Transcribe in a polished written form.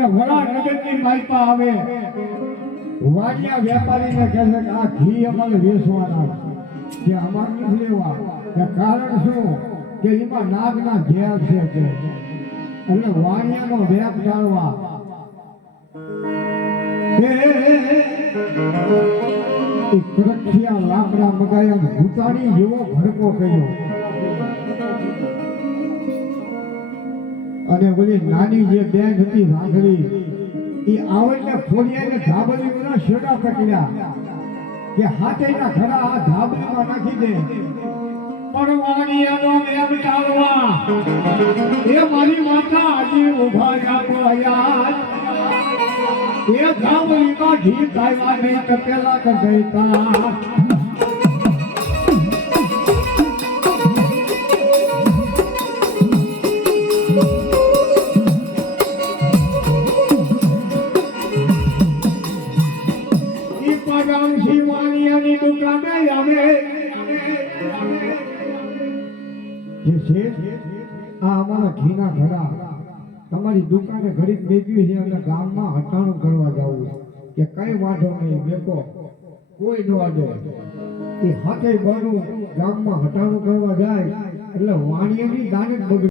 અને વડા નગરની માલપા આવે વાડિયા વેપારીને કહે છે કે આ ઘી અમારે વેચવાના કે અમારે નથી લેવા કે કારણ શું કે એમાં નાગના ઘેર છે કે એટલે વાડિયાનો વેપ ટાળવા કૃક્ષિયા લાકડા મગાયા ભૂતાણી જેવો ભડકો કર્યો અને ઓલી નાની જે બેન હતી રાખડી એ આવડને ફોડિયાને ધાબળીના શેડા પકડ્યા કે હાથેના ખરા આ ધાબળીમાં નાખી દે પણ વાણિયાનો વેપ ટાળવા એ મારી માતા આજે ઉભા રહ્યા એ ધાબળીમાં ઘી કાઢવા નહીં તો પેલા કઢાઈતા વાણિયાની દુકાને આવે જે છે આ અમારા ઘીના ઘડા તમારી દુકાને ઘડીક બેઠી છે અને ગામમાં હટાણું કરવા જવું કે કઈ વાંધો નહીં બેકો કોઈ ન વાંધો એ હાથે બનું ગામમાં હટાણું કરવા જાય એટલે વાણિયાની દાને બગડી